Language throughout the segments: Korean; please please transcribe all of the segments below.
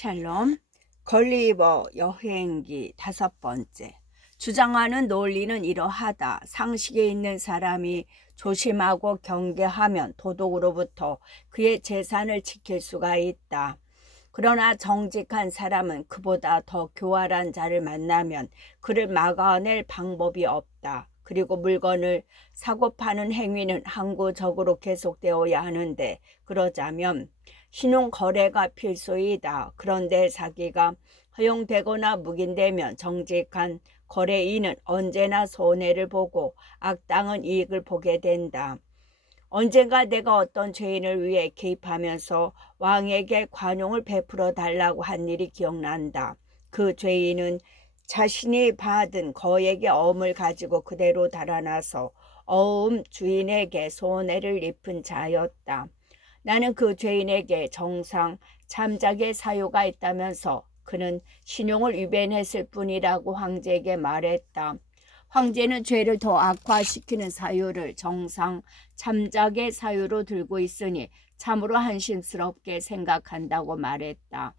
샬롬. 걸리버 여행기 5번째. 주장하는 논리는 이러하다. 상식에 있는 사람이 조심하고 경계하면 도덕으로부터 그의 재산을 지킬 수가 있다. 그러나 정직한 사람은 그보다 더 교활한 자를 만나면 그를 막아낼 방법이 없다. 그리고 물건을 사고 파는 행위는 항구적으로 계속되어야 하는데, 그러자면 신용거래가 필수이다. 그런데 사기가 허용되거나 묵인되면 정직한 거래인은 언제나 손해를 보고 악당은 이익을 보게 된다. 언젠가 내가 어떤 죄인을 위해 개입하면서 왕에게 관용을 베풀어 달라고 한 일이 기억난다. 그 죄인은 자신이 받은 거액의 어음을 가지고 그대로 달아나서 어음 주인에게 손해를 입은 자였다. 나는 그 죄인에게 정상 참작의 사유가 있다면서 그는 신용을 위반했을 뿐이라고 황제에게 말했다. 황제는 죄를 더 악화시키는 사유를 정상 참작의 사유로 들고 있으니 참으로 한심스럽게 생각한다고 말했다.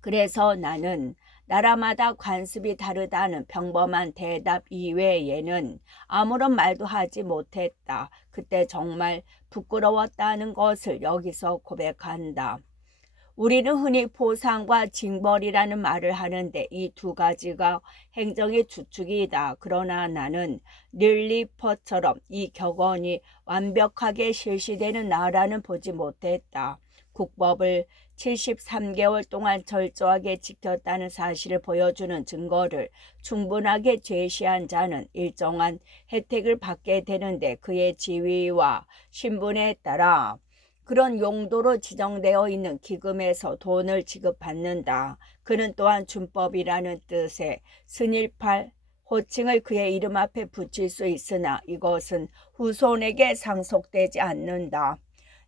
그래서 나는 나라마다 관습이 다르다는 평범한 대답 이외에는 아무런 말도 하지 못했다. 그때 정말 부끄러웠다는 것을 여기서 고백한다. 우리는 흔히 포상과 징벌이라는 말을 하는데 이 두 가지가 행정의 주축이다. 그러나 나는 릴리퍼처럼 이 격언이 완벽하게 실시되는 나라는 보지 못했다. 국법을 73개월 동안 철저하게 지켰다는 사실을 보여주는 증거를 충분하게 제시한 자는 일정한 혜택을 받게 되는데 그의 지위와 신분에 따라 그런 용도로 지정되어 있는 기금에서 돈을 지급받는다. 그는 또한 준법이라는 뜻의 스닐팔 호칭을 그의 이름 앞에 붙일 수 있으나 이것은 후손에게 상속되지 않는다.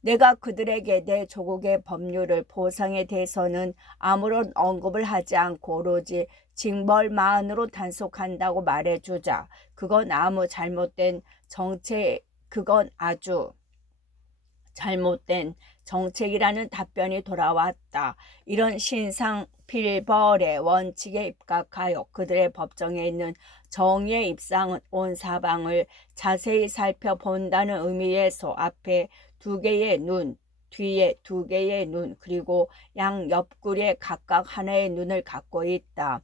내가 그들에게 내 조국의 법률을 보상에 대해서는 아무런 언급을 하지 않고 오로지 징벌만으로 단속한다고 말해주자. 그건 아주 잘못된 정책이라는 답변이 돌아왔다. 이런 신상필벌의 원칙에 입각하여 그들의 법정에 있는 정의의 입상은 온 사방을 자세히 살펴본다는 의미에서 앞에 2개의 눈, 뒤에 2개의 눈, 그리고 양 옆구리에 각각 하나의 눈을 갖고 있다.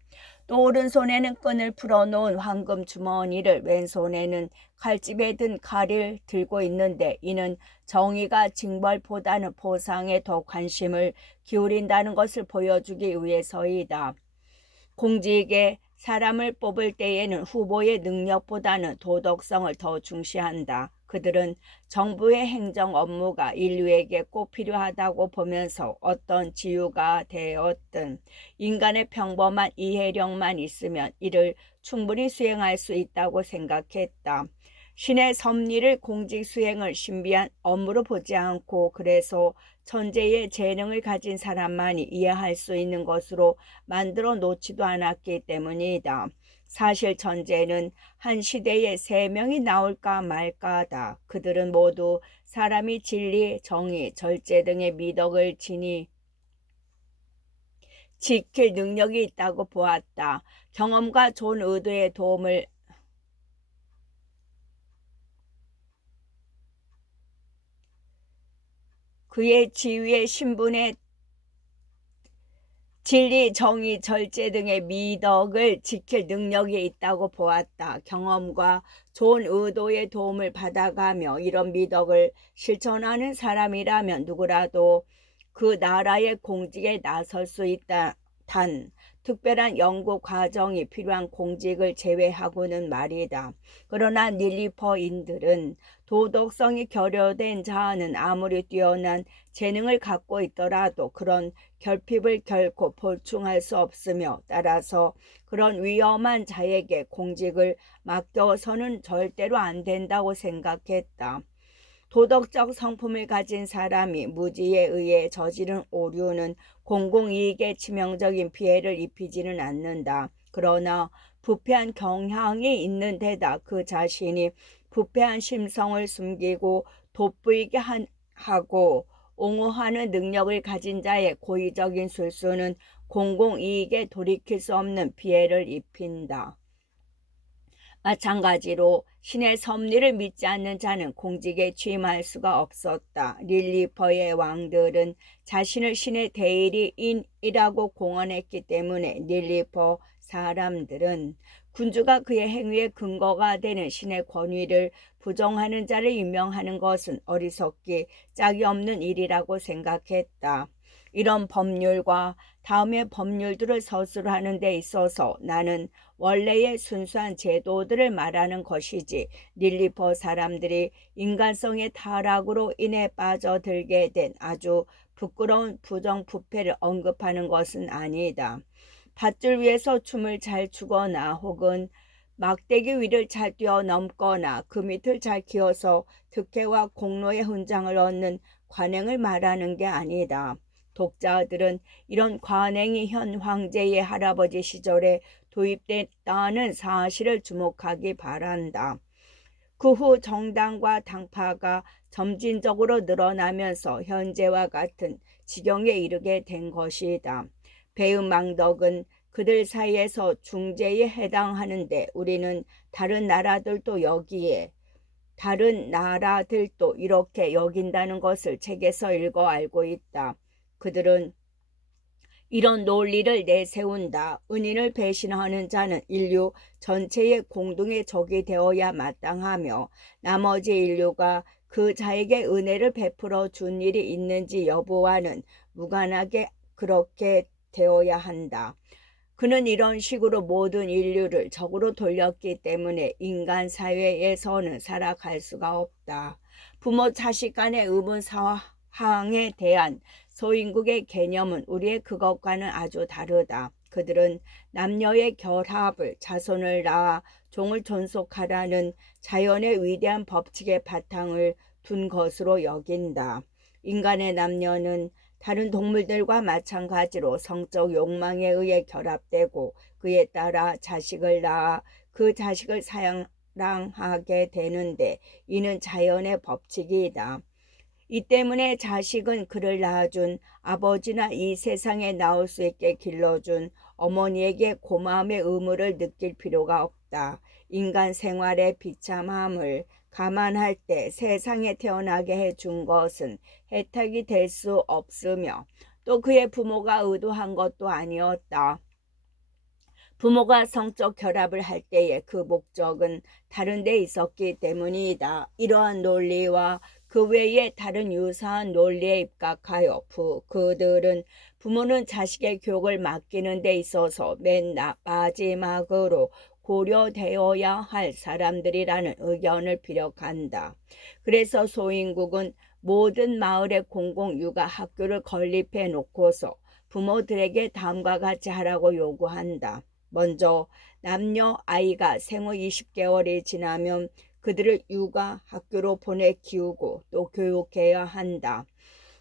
또 오른손에는 끈을 풀어놓은 황금 주머니를, 왼손에는 칼집에 든 칼을 들고 있는데 이는 정의가 징벌보다는 보상에 더 관심을 기울인다는 것을 보여주기 위해서이다. 공직에 사람을 뽑을 때에는 후보의 능력보다는 도덕성을 더 중시한다. 그들은 정부의 행정 업무가 인류에게 꼭 필요하다고 보면서 어떤 지유가 되었든 인간의 평범한 이해력만 있으면 이를 충분히 수행할 수 있다고 생각했다. 신의 섭리를 공직 수행을 신비한 업무로 보지 않고 그래서 천재의 재능을 가진 사람만이 이해할 수 있는 것으로 만들어 놓지도 않았기 때문이다. 사실 천재는 한 시대에 3명이 나올까 말까하다. 그들은 모두 사람이 진리, 정의, 절제 등의 미덕을 지킬 능력이 있다고 보았다. 경험과 좋은 의도의 도움을 그의 지위의 신분에 진리, 정의, 절제 등의 미덕을 지킬 능력이 있다고 보았다. 경험과 좋은 의도의 도움을 받아가며 이런 미덕을 실천하는 사람이라면 누구라도 그 나라의 공직에 나설 수 있다. 단 특별한 연구 과정이 필요한 공직을 제외하고는 말이다. 그러나 닐리퍼인들은 도덕성이 결여된 자는 아무리 뛰어난 재능을 갖고 있더라도 그런 결핍을 결코 보충할 수 없으며 따라서 그런 위험한 자에게 공직을 맡겨서는 절대로 안 된다고 생각했다. 도덕적 성품을 가진 사람이 무지에 의해 저지른 오류는 공공이익에 치명적인 피해를 입히지는 않는다. 그러나 부패한 경향이 있는 데다 그 자신이 부패한 심성을 숨기고 돋보이게 하고 옹호하는 능력을 가진 자의 고의적인 술수는 공공이익에 돌이킬 수 없는 피해를 입힌다. 마찬가지로 신의 섭리를 믿지 않는 자는 공직에 취임할 수가 없었다. 릴리퍼의 왕들은 자신을 신의 대리인이라고 공언했기 때문에 릴리퍼 사람들은 군주가 그의 행위의 근거가 되는 신의 권위를 부정하는 자를 임명하는 것은 어리석기 짝이 없는 일이라고 생각했다. 이런 법률과 다음의 법률들을 서술하는 데 있어서 나는 원래의 순수한 제도들을 말하는 것이지 닐리퍼 사람들이 인간성의 타락으로 인해 빠져들게 된 아주 부끄러운 부정부패를 언급하는 것은 아니다. 밧줄 위에서 춤을 잘 추거나 혹은 막대기 위를 잘 뛰어넘거나 그 밑을 잘 기어서 득회와 공로의 훈장을 얻는 관행을 말하는 게 아니다. 독자들은 이런 관행이 현 황제의 할아버지 시절에 도입됐다는 사실을 주목하기 바란다. 그 후 정당과 당파가 점진적으로 늘어나면서 현재와 같은 지경에 이르게 된 것이다. 배은망덕은 그들 사이에서 중재에 해당하는데 우리는 다른 나라들도 이렇게 여긴다는 것을 책에서 읽어 알고 있다. 그들은 이런 논리를 내세운다. 은인을 배신하는 자는 인류 전체의 공동의 적이 되어야 마땅하며 나머지 인류가 그 자에게 은혜를 베풀어 준 일이 있는지 여부와는 무관하게 그렇게 되어야 한다. 그는 이런 식으로 모든 인류를 적으로 돌렸기 때문에 인간 사회에서는 살아갈 수가 없다. 부모 자식 간의 의문사항에 대한 소인국의 개념은 우리의 그것과는 아주 다르다. 그들은 남녀의 결합을 자손을 낳아 종을 존속하라는 자연의 위대한 법칙의 바탕을 둔 것으로 여긴다. 인간의 남녀는 다른 동물들과 마찬가지로 성적 욕망에 의해 결합되고 그에 따라 자식을 낳아 그 자식을 사랑하게 되는데 이는 자연의 법칙이다. 이 때문에 자식은 그를 낳아준 아버지나 이 세상에 나올 수 있게 길러준 어머니에게 고마움의 의무를 느낄 필요가 없다. 인간 생활의 비참함을 감안할 때 세상에 태어나게 해준 것은 혜택이 될 수 없으며 또 그의 부모가 의도한 것도 아니었다. 부모가 성적 결합을 할 때에 그 목적은 다른 데 있었기 때문이다. 이러한 논리와 그 외에 다른 유사한 논리에 입각하여 그들은 부모는 자식의 교육을 맡기는 데 있어서 맨 마지막으로 고려되어야 할 사람들이라는 의견을 피력한다. 그래서 소인국은 모든 마을의 공공육아 학교를 건립해 놓고서 부모들에게 다음과 같이 하라고 요구한다. 먼저 남녀 아이가 생후 20개월이 지나면 그들을 육아 학교로 보내 키우고 또 교육해야 한다.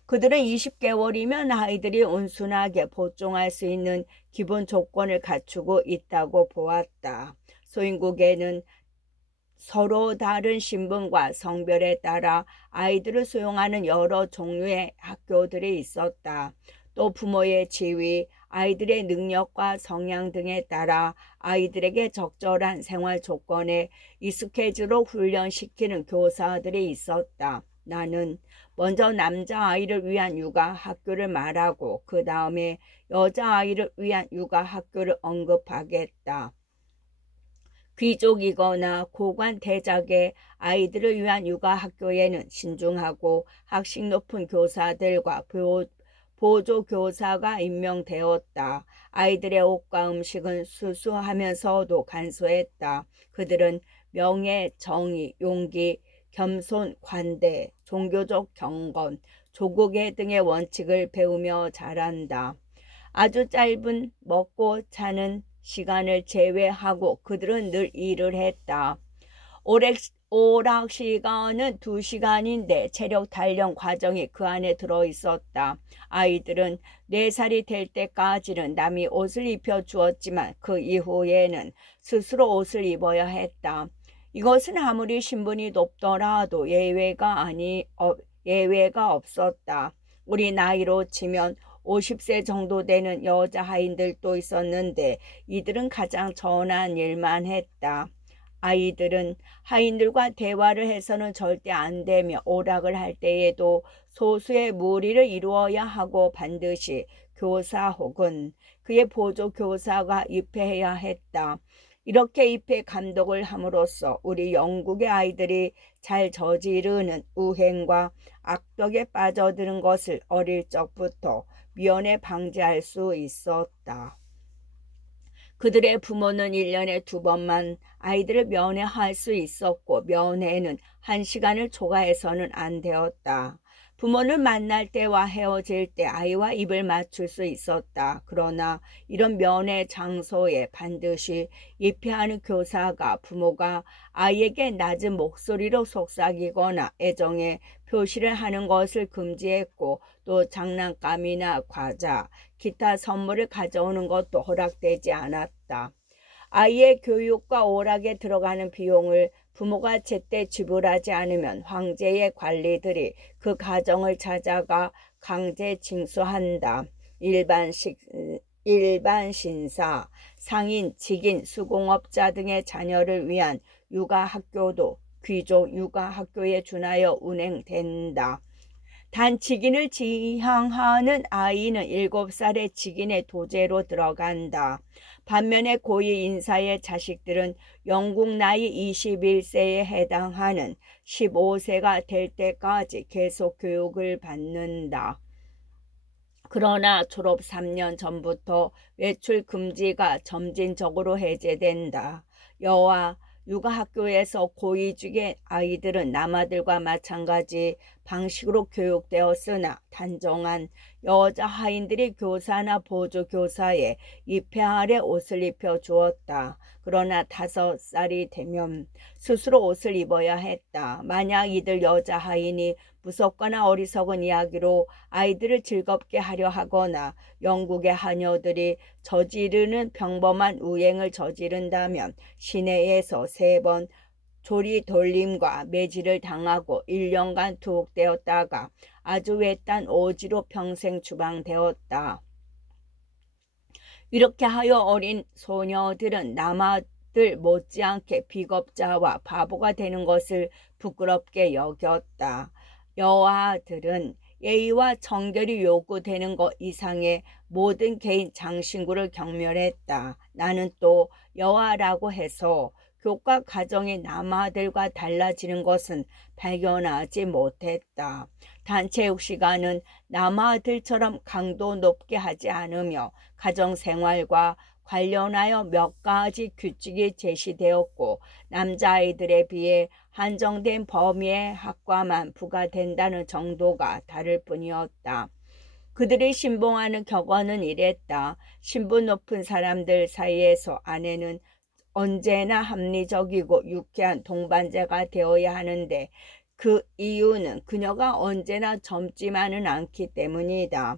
그들은 20개월이면 아이들이 온순하게 복종할 수 있는 기본 조건을 갖추고 있다고 보았다. 소인국에는 서로 다른 신분과 성별에 따라 아이들을 수용하는 여러 종류의 학교들이 있었다. 또 부모의 지위, 아이들의 능력과 성향 등에 따라 아이들에게 적절한 생활 조건에 익숙해지도록 훈련시키는 교사들이 있었다. 나는 먼저 남자아이를 위한 육아 학교를 말하고 그 다음에 여자아이를 위한 육아 학교를 언급하겠다. 귀족이거나 고관 대작의 아이들을 위한 육아 학교에는 신중하고 학식 높은 교사들과 보조교사가 임명되었다. 아이들의 옷과 음식은 수수하면서도 간소했다. 그들은 명예, 정의, 용기, 겸손, 관대, 종교적 경건, 조국애 등의 원칙을 배우며 자란다. 아주 짧은 먹고 자는 시간을 제외하고 그들은 늘 일을 했다. 오락 시간은 2시간인데 체력 단련 과정이 그 안에 들어있었다. 아이들은 4살이 될 때까지는 남이 옷을 입혀 주었지만 그 이후에는 스스로 옷을 입어야 했다. 이것은 아무리 신분이 높더라도 예외가 없었다. 우리 나이로 치면 50세 정도 되는 여자 하인들도 있었는데 이들은 가장 전한 일만 했다. 아이들은 하인들과 대화를 해서는 절대 안 되며 오락을 할 때에도 소수의 무리를 이루어야 하고 반드시 교사 혹은 그의 보조 교사가 입회해야 했다. 이렇게 입회 감독을 함으로써 우리 영국의 아이들이 잘 저지르는 우행과 악덕에 빠져드는 것을 어릴 적부터 미연에 방지할 수 있었다. 그들의 부모는 1년에 2번만 아이들을 면회할 수 있었고 면회는 1시간을 초과해서는 안 되었다. 부모는 만날 때와 헤어질 때 아이와 입을 맞출 수 있었다. 그러나 이런 면회 장소에 반드시 입회하는 교사가 부모가 아이에게 낮은 목소리로 속삭이거나 애정의 표시를 하는 것을 금지했고 또 장난감이나 과자, 기타 선물을 가져오는 것도 허락되지 않았다. 아이의 교육과 오락에 들어가는 비용을 부모가 제때 지불하지 않으면 황제의 관리들이 그 가정을 찾아가 강제 징수한다. 일반 신사, 상인, 직인, 수공업자 등의 자녀를 위한 육아학교도 귀족 육아학교에 준하여 운행된다. 단 직인을 지향하는 아이는 7살의 직인의 도제로 들어간다. 반면에 고위 인사의 자식들은 영국 나이 21세에 해당하는 15세가 될 때까지 계속 교육을 받는다. 그러나 졸업 3년 전부터 외출 금지가 점진적으로 해제된다. 여와 육아학교에서 고위직의 아이들은 남아들과 마찬가지 방식으로 교육되었으나 단정한 여자 하인들이 교사나 보조교사의 입회 아래 옷을 입혀 주었다. 그러나 5살이 되면 스스로 옷을 입어야 했다. 만약 이들 여자 하인이 무섭거나 어리석은 이야기로 아이들을 즐겁게 하려 하거나 영국의 하녀들이 저지르는 평범한 우행을 저지른다면 시내에서 3번 조리 돌림과 매질을 당하고 1년간 투옥되었다가 아주 외딴 오지로 평생 추방되었다. 이렇게 하여 어린 소녀들은 남아들 못지않게 비겁자와 바보가 되는 것을 부끄럽게 여겼다. 여아들은 예의와 청결이 요구되는 것 이상의 모든 개인 장신구를 경멸했다. 나는 또 여아라고 해서 교과 과정이 남아들과 달라지는 것은 발견하지 못했다. 단체육 시간은 남아들처럼 강도 높게 하지 않으며 가정생활과 관련하여 몇 가지 규칙이 제시되었고 남자아이들에 비해 한정된 범위의 학과만 부과된다는 정도가 다를 뿐이었다. 그들이 신봉하는 격언은 이랬다. 신분 높은 사람들 사이에서 아내는 언제나 합리적이고 유쾌한 동반자가 되어야 하는데 그 이유는 그녀가 언제나 젊지만은 않기 때문이다.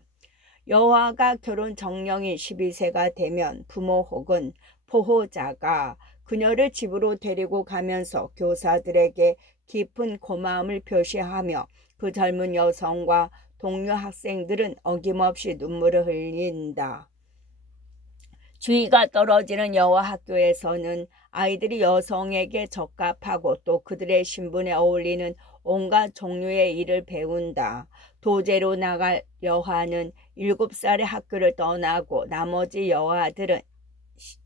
여아가 결혼 정령인 12세가 되면 부모 혹은 보호자가 그녀를 집으로 데리고 가면서 교사들에게 깊은 고마움을 표시하며 그 젊은 여성과 동료 학생들은 어김없이 눈물을 흘린다. 주의가 떨어지는 여아 학교에서는 아이들이 여성에게 적합하고 또 그들의 신분에 어울리는 온갖 종류의 일을 배운다. 도제로 나갈 여아는 7살에 학교를 떠나고 나머지 여아들은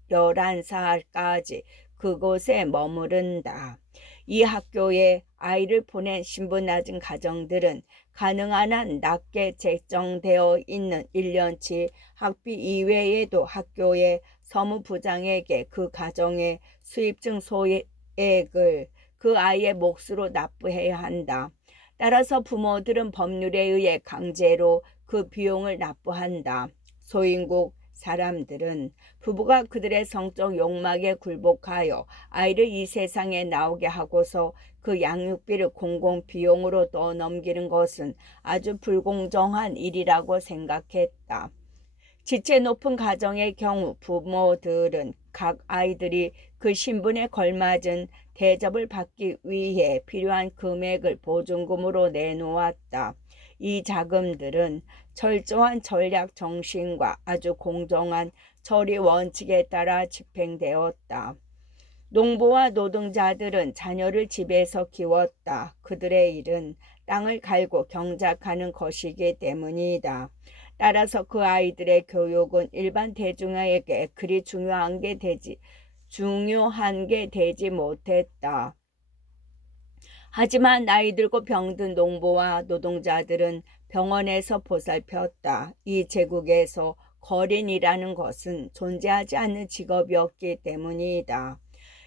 11살까지 그곳에 머무른다. 이 학교에 아이를 보낸 신분 낮은 가정들은 가능한 한 낮게 책정되어 있는 1년치 학비 이외에도 학교의 서무부장에게 그 가정의 수입증 소액을 그 아이의 몫으로 납부해야 한다. 따라서 부모들은 법률에 의해 강제로 그 비용을 납부한다. 소인국 사람들은 부부가 그들의 성적 욕망에 굴복하여 아이를 이 세상에 나오게 하고서 그 양육비를 공공비용으로 떠넘기는 것은 아주 불공정한 일이라고 생각했다. 지체 높은 가정의 경우 부모들은 각 아이들이 그 신분에 걸맞은 대접을 받기 위해 필요한 금액을 보증금으로 내놓았다. 이 자금들은 철저한 전략 정신과 아주 공정한 처리 원칙에 따라 집행되었다. 농부와 노동자들은 자녀를 집에서 키웠다. 그들의 일은 땅을 갈고 경작하는 것이기 때문이다. 따라서 그 아이들의 교육은 일반 대중에게 그리 중요한 게 되지 못했다. 하지만 나이 들고 병든 농부와 노동자들은 병원에서 보살폈다. 이 제국에서 거린이라는 것은 존재하지 않는 직업이었기 때문이다.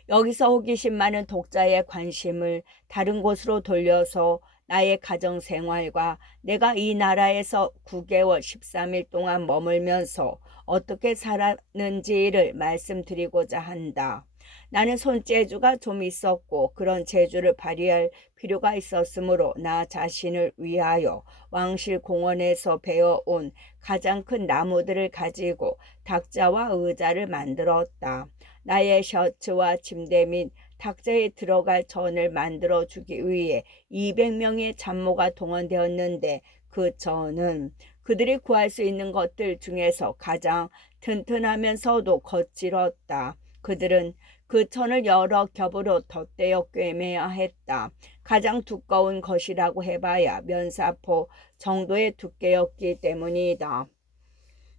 여기서 호기심 많은 독자의 관심을 다른 곳으로 돌려서 나의 가정생활과 내가 이 나라에서 9개월 13일 동안 머물면서 어떻게 살았는지를 말씀드리고자 한다. 나는 손재주가 좀 있었고 그런 재주를 발휘할 필요가 있었으므로 나 자신을 위하여 왕실 공원에서 베어온 가장 큰 나무들을 가지고 탁자와 의자를 만들었다. 나의 셔츠와 침대 및 탁자에 들어갈 전을 만들어 주기 위해 200명의 잡모가 동원되었는데 그 전은 그들이 구할 수 있는 것들 중에서 가장 튼튼하면서도 거칠었다. 그들은 그 천을 여러 겹으로 덧대어 꿰매야 했다. 가장 두꺼운 것이라고 해봐야 면사포 정도의 두께였기 때문이다.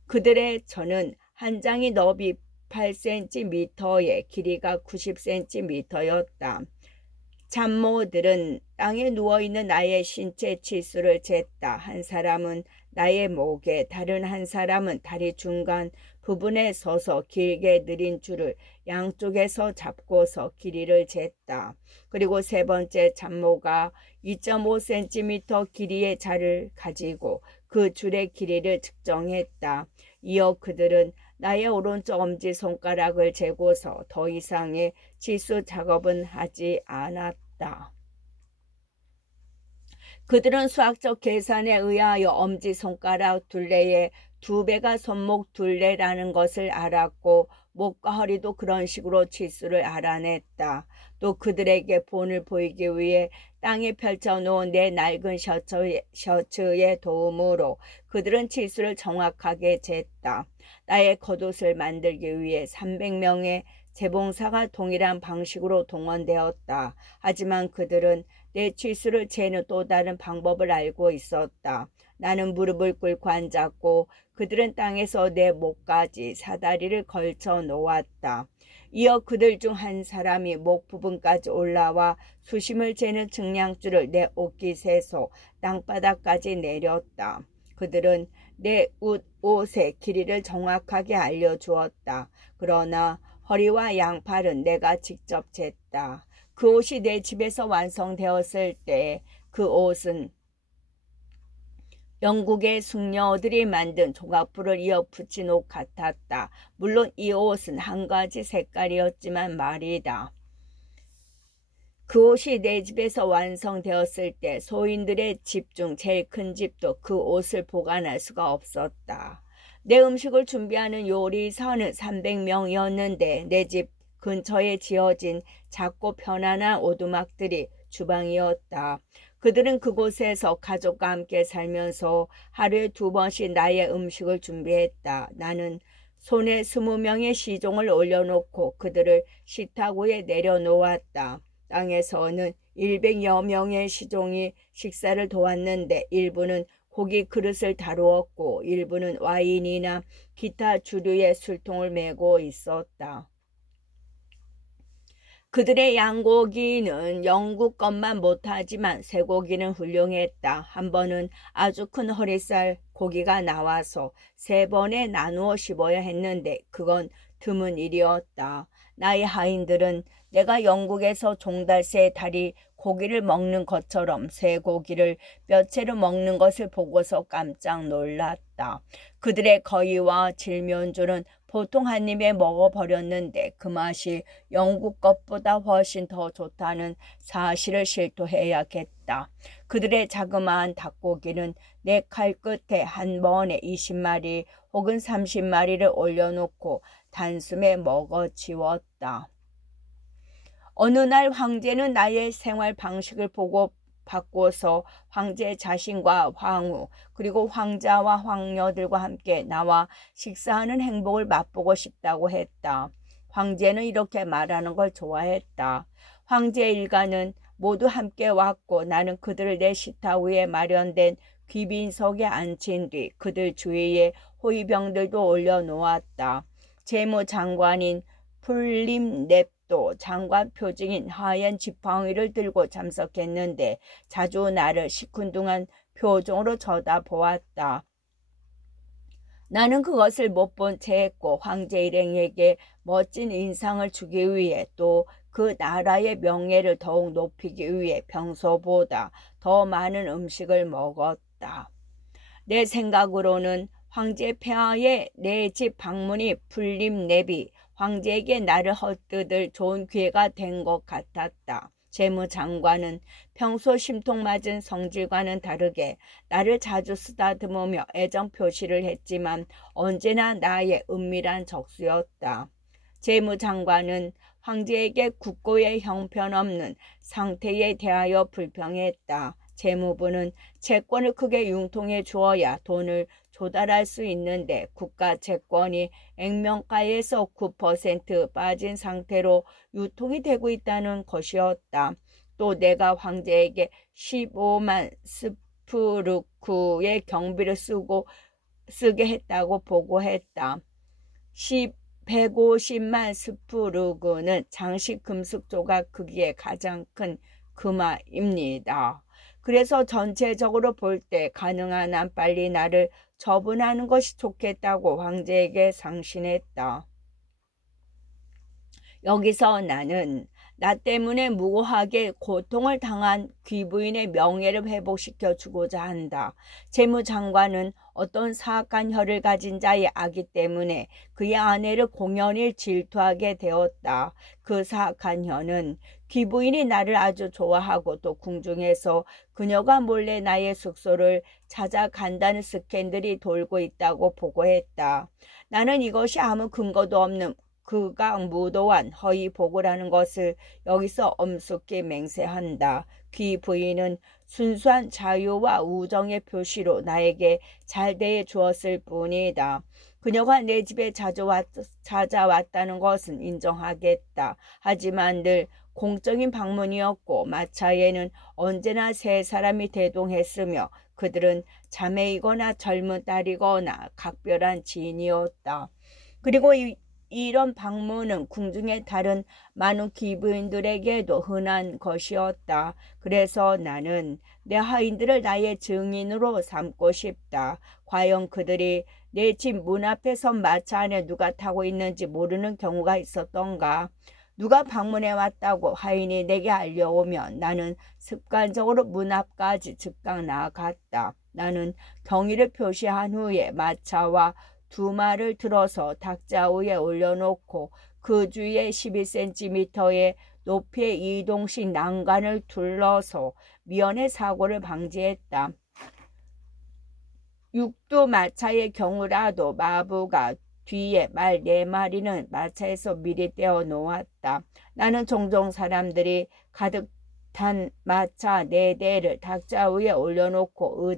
그들의 천은 한 장이 너비 8cm에 길이가 90cm였다. 잡모들은 땅에 누워있는 나의 신체 치수를 쟀다. 한 사람은 나의 목에, 다른 한 사람은 다리 중간 부분에 서서 길게 느린 줄을 양쪽에서 잡고서 길이를 쟀다. 그리고 세 번째 잡모가 2.5cm 길이의 자를 가지고 그 줄의 길이를 측정했다. 이어 그들은 나의 오른쪽 엄지손가락을 재고서 더 이상의 치수 작업은 하지 않았다. 그들은 수학적 계산에 의하여 엄지손가락 둘레의 2배가 손목 둘레라는 것을 알았고 목과 허리도 그런 식으로 치수를 알아냈다. 또 그들에게 본을 보이기 위해 땅에 펼쳐놓은 내 낡은 셔츠의 도움으로 그들은 치수를 정확하게 쟀다. 나의 겉옷을 만들기 위해 300명의 재봉사가 동일한 방식으로 동원되었다. 하지만 그들은 내 치수를 재는 또 다른 방법을 알고 있었다. 나는 무릎을 꿇고 앉았고 그들은 땅에서 내 목까지 사다리를 걸쳐 놓았다. 이어 그들 중 한 사람이 목 부분까지 올라와 수심을 재는 측량줄을 내 옷깃에서 땅바닥까지 내렸다. 그들은 내 옷의 길이를 정확하게 알려주었다. 그러나 허리와 양팔은 내가 직접 쟀다. 그 옷이 내 집에서 완성되었을 때 그 옷은 영국의 숙녀들이 만든 조각부를 이어 붙인 옷 같았다. 물론 이 옷은 한 가지 색깔이었지만 말이다. 그 옷이 내 집에서 완성되었을 때 소인들의 집 중 제일 큰 집도 그 옷을 보관할 수가 없었다. 내 음식을 준비하는 요리사는 300명이었는데 내 집 근처에 지어진 작고 편안한 오두막들이 주방이었다. 그들은 그곳에서 가족과 함께 살면서 하루에 2번씩 나의 음식을 준비했다. 나는 손에 20명의 시종을 올려놓고 그들을 식탁 위에 내려놓았다. 땅에서는 100여 명의 시종이 식사를 도왔는데 일부는 고기 그릇을 다루었고 일부는 와인이나 기타 주류의 술통을 메고 있었다. 그들의 양고기는 영국 것만 못하지만 쇠고기는 훌륭했다. 한 번은 아주 큰 허리살 고기가 나와서 3번에 나누어 씹어야 했는데 그건 드문 일이었다. 나의 하인들은 내가 영국에서 종달새 다리 고기를 먹는 것처럼 쇠고기를 뼈채로 먹는 것을 보고서 깜짝 놀랐다. 그들의 거위와 질면조는 보통 한 입에 먹어버렸는데 그 맛이 영국 것보다 훨씬 더 좋다는 사실을 실토해야겠다. 그들의 자그마한 닭고기는 내 칼 끝에 한 번에 20마리 혹은 30마리를 올려놓고 단숨에 먹어치웠다. 어느 날 황제는 나의 생활 방식을 보고 바꿔서 황제 자신과 황후 그리고 황자와 황녀들과 함께 나와 식사하는 행복을 맛보고 싶다고 했다. 황제는 이렇게 말하는 걸 좋아했다. 황제 일가는 모두 함께 왔고 나는 그들을 내 식탁 위에 마련된 귀빈석에 앉힌 뒤 그들 주위에 호위병들도 올려놓았다. 재무장관인 풀림랩도 장관 표징인 하얀 지팡이를 들고 참석했는데 자주 나를 시큰둥한 표정으로 쳐다보았다. 나는 그것을 못 본 채 했고 황제 일행에게 멋진 인상을 주기 위해 또 그 나라의 명예를 더욱 높이기 위해 평소보다 더 많은 음식을 먹었다. 내 생각으로는 황제 폐하의 내 집 방문이 풀림랩이 황제에게 나를 헛뜯을 좋은 기회가 된 것 같았다. 재무장관은 평소 심통맞은 성질과는 다르게 나를 자주 쓰다듬으며 애정 표시를 했지만 언제나 나의 은밀한 적수였다. 재무장관은 황제에게 국고의 형편없는 상태에 대하여 불평했다. 재무부는 채권을 크게 융통해 주어야 돈을 조달할 수 있는데 국가 채권이 액면가에서 9% 빠진 상태로 유통이 되고 있다는 것이었다. 또 내가 황제에게 15만 스프루크의 경비를 쓰게 했다고 보고했다. 150만 스프루그는 장식 금속 조각 크기의 가장 큰 금화입니다. 그래서 전체적으로 볼 때 가능한 한 빨리 나를 처분하는 것이 좋겠다고 황제에게 상신했다. 여기서 나는 나 때문에 무고하게 고통을 당한 귀부인의 명예를 회복시켜 주고자 한다. 재무장관은 어떤 사악한 혀를 가진 자의 아기 때문에 그의 아내를 공연히 질투하게 되었다. 그 사악한 혀는 귀부인이 나를 아주 좋아하고 또 궁중에서 그녀가 몰래 나의 숙소를 찾아간다는 스캔들이 돌고 있다고 보고했다. 나는 이것이 아무 근거도 없는 극악무도한 허위 보고라는 것을 여기서 엄숙히 맹세한다. 귀 부인은 순수한 자유와 우정의 표시로 나에게 잘 대해 주었을 뿐이다. 그녀가 내 집에 찾아왔다는 것은 인정하겠다. 하지만 늘 공적인 방문이었고 마차에는 언제나 세 사람이 대동했으며 그들은 자매이거나 젊은 딸이거나 각별한 지인이었다. 그리고 이런 방문은 궁중의 다른 많은 귀부인들에게도 흔한 것이었다. 그래서 나는 내 하인들을 나의 증인으로 삼고 싶다. 과연 그들이 내 집 문 앞에 선 마차 안에 누가 타고 있는지 모르는 경우가 있었던가? 누가 방문해 왔다고 하인이 내게 알려오면 나는 습관적으로 문 앞까지 즉각 나아갔다. 나는 경의를 표시한 후에 마차와 두 말을 들어서 탁자 위에 올려놓고 그 주위에 11cm의 높이의 이동식 난간을 둘러서 미연의 사고를 방지했다. 육두 마차의 경우라도 마부가 뒤에 말 4마리는 마차에서 미리 떼어 놓았다. 나는 종종 사람들이 가득 탄 마차 4대를 탁자 위에 올려놓고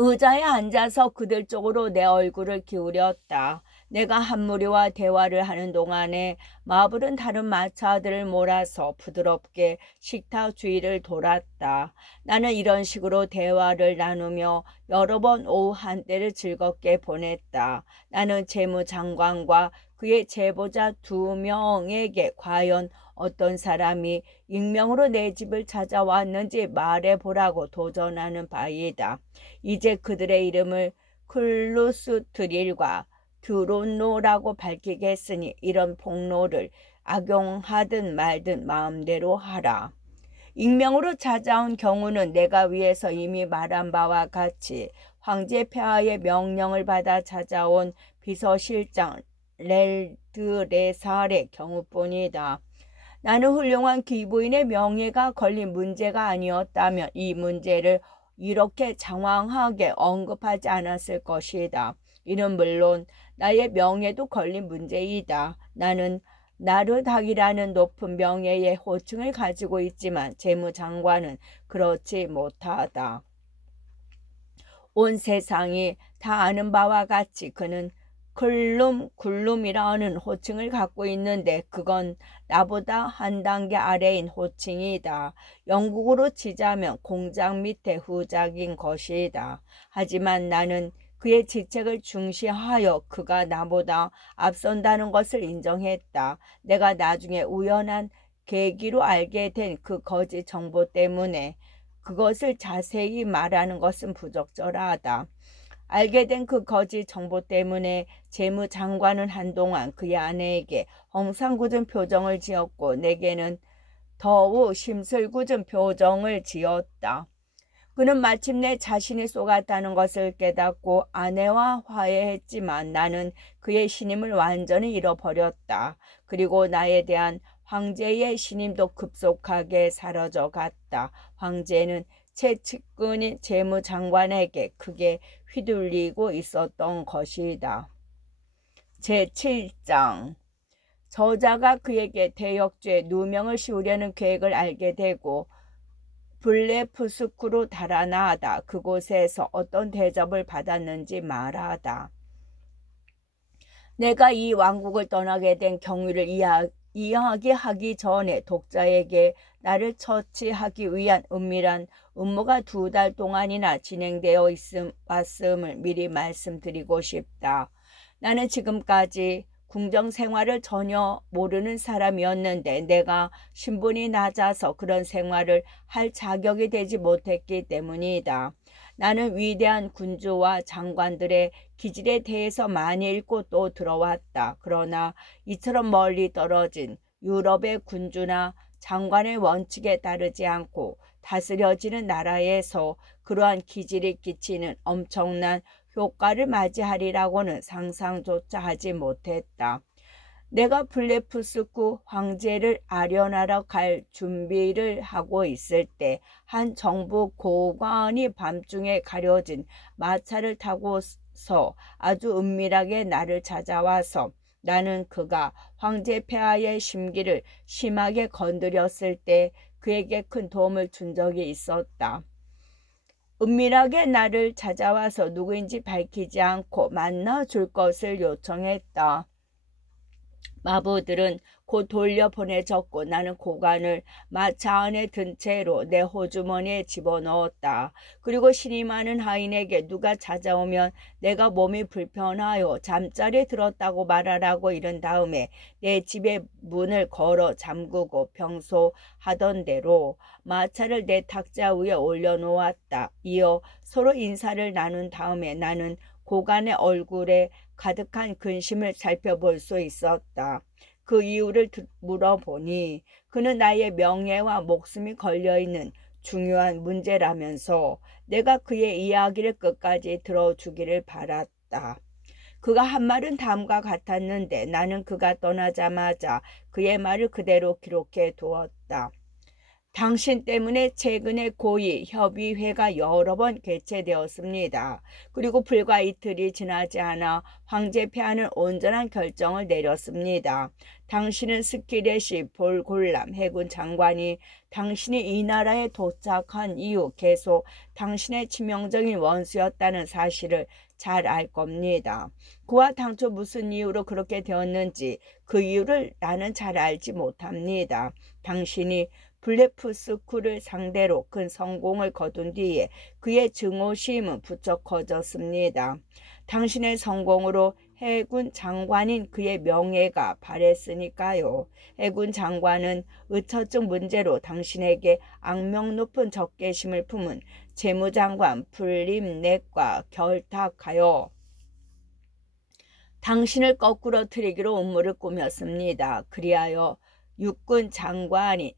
의자에 앉아서 그들 쪽으로 내 얼굴을 기울였다. 내가 한 무리와 대화를 하는 동안에 마블은 다른 마차들을 몰아서 부드럽게 식탁 주위를 돌았다. 나는 이런 식으로 대화를 나누며 여러 번 오후 한때를 즐겁게 보냈다. 나는 재무장관과 그의 제보자 2명에게 과연 어떤 사람이 익명으로 내 집을 찾아왔는지 말해보라고 도전하는 바이다. 이제 그들의 이름을 클루스트릴과 듀론노라고 밝히겠으니 이런 폭로를 악용하든 말든 마음대로 하라. 익명으로 찾아온 경우는 내가 위에서 이미 말한 바와 같이 황제 폐하의 명령을 받아 찾아온 비서실장 렐드레살의 경우뿐이다. 나는 훌륭한 귀부인의 명예가 걸린 문제가 아니었다면 이 문제를 이렇게 장황하게 언급하지 않았을 것이다. 이는 물론 나의 명예도 걸린 문제이다. 나는 나르닥이라는 높은 명예의 호칭을 가지고 있지만 재무장관은 그렇지 못하다. 온 세상이 다 아는 바와 같이 그는 굴룸이라는 호칭을 갖고 있는데 그건 나보다 한 단계 아래인 호칭이다. 영국으로 치자면 공장 밑에 후작인 것이다. 하지만 나는 그의 지책을 중시하여 그가 나보다 앞선다는 것을 인정했다. 내가 나중에 우연한 계기로 알게 된 그 거짓 정보 때문에 그것을 자세히 말하는 것은 부적절하다. 알게 된 그 거짓 정보 때문에 재무장관은 한동안 그의 아내에게 hom상궂은 표정을 지었고 내게는 더욱 심술궂은 표정을 지었다. 그는 마침내 자신이 속았다는 것을 깨닫고 아내와 화해했지만 나는 그의 신임을 완전히 잃어버렸다. 그리고 나에 대한 황제의 신임도 급속하게 사라져 갔다. 황제는 최측근인 재무장관에게 크게 휘둘리고 있었던 것이다. 제7장 저자가 그에게 대역죄 누명을 씌우려는 계획을 알게 되고 블레프스크로 달아나다 그곳에서 어떤 대접을 받았는지 말하다. 내가 이 왕국을 떠나게 된 경위를 이야기하기 전에 독자에게 나를 처치하기 위한 은밀한 음모가 2달 동안이나 진행되어 왔음을 미리 말씀드리고 싶다. 나는 지금까지 궁정 생활을 전혀 모르는 사람이었는데 내가 신분이 낮아서 그런 생활을 할 자격이 되지 못했기 때문이다. 나는 위대한 군주와 장관들의 기질에 대해서 많이 읽고 또 들어왔다. 그러나 이처럼 멀리 떨어진 유럽의 군주나 장관의 원칙에 따르지 않고 다스려지는 나라에서 그러한 기질이 끼치는 엄청난 효과를 맞이하리라고는 상상조차 하지 못했다. 내가 블레프스크 황제를 아련하러 갈 준비를 하고 있을 때 한 정부 고관이 밤중에 가려진 마차를 타고서 아주 은밀하게 나를 찾아와서 나는 그가 황제 폐하의 심기를 심하게 건드렸을 때 그에게 큰 도움을 준 적이 있었다. 은밀하게 나를 찾아와서 누구인지 밝히지 않고 만나줄 것을 요청했다. 마부들은 곧 돌려보내졌고 나는 고관을 마차 안에 든 채로 내 호주머니에 집어넣었다. 그리고 신이 많은 하인에게 누가 찾아오면 내가 몸이 불편하여 잠자리에 들었다고 말하라고 이른 다음에 내 집의 문을 걸어 잠그고 평소 하던 대로 마차를 내 탁자 위에 올려놓았다. 이어 서로 인사를 나눈 다음에 나는 고관의 얼굴에 가득한 근심을 살펴볼 수 있었다. 그 이유를 물어보니 그는 나의 명예와 목숨이 걸려있는 중요한 문제라면서 내가 그의 이야기를 끝까지 들어주기를 바랐다. 그가 한 말은 다음과 같았는데 나는 그가 떠나자마자 그의 말을 그대로 기록해 두었다. 당신 때문에 최근에 고위 협의회가 여러 번 개최되었습니다. 그리고 불과 이틀이 지나지 않아 황제 폐하는 온전한 결정을 내렸습니다. 당신은 스키레시 볼골람 해군 장관이 당신이 이 나라에 도착한 이후 계속 당신의 치명적인 원수였다는 사실을 잘 알 겁니다. 그와 당초 무슨 이유로 그렇게 되었는지 그 이유를 나는 잘 알지 못합니다. 당신이 블레프스크를 상대로 큰 성공을 거둔 뒤에 그의 증오심은 부쩍 커졌습니다. 당신의 성공으로 해군 장관인 그의 명예가 발했으니까요. 해군 장관은 의처증 문제로 당신에게 악명 높은 적개심을 품은 재무장관 풀림넷과 결탁하여 당신을 거꾸로 트리기로 음모를 꾸몄습니다. 그리하여 육군 장관인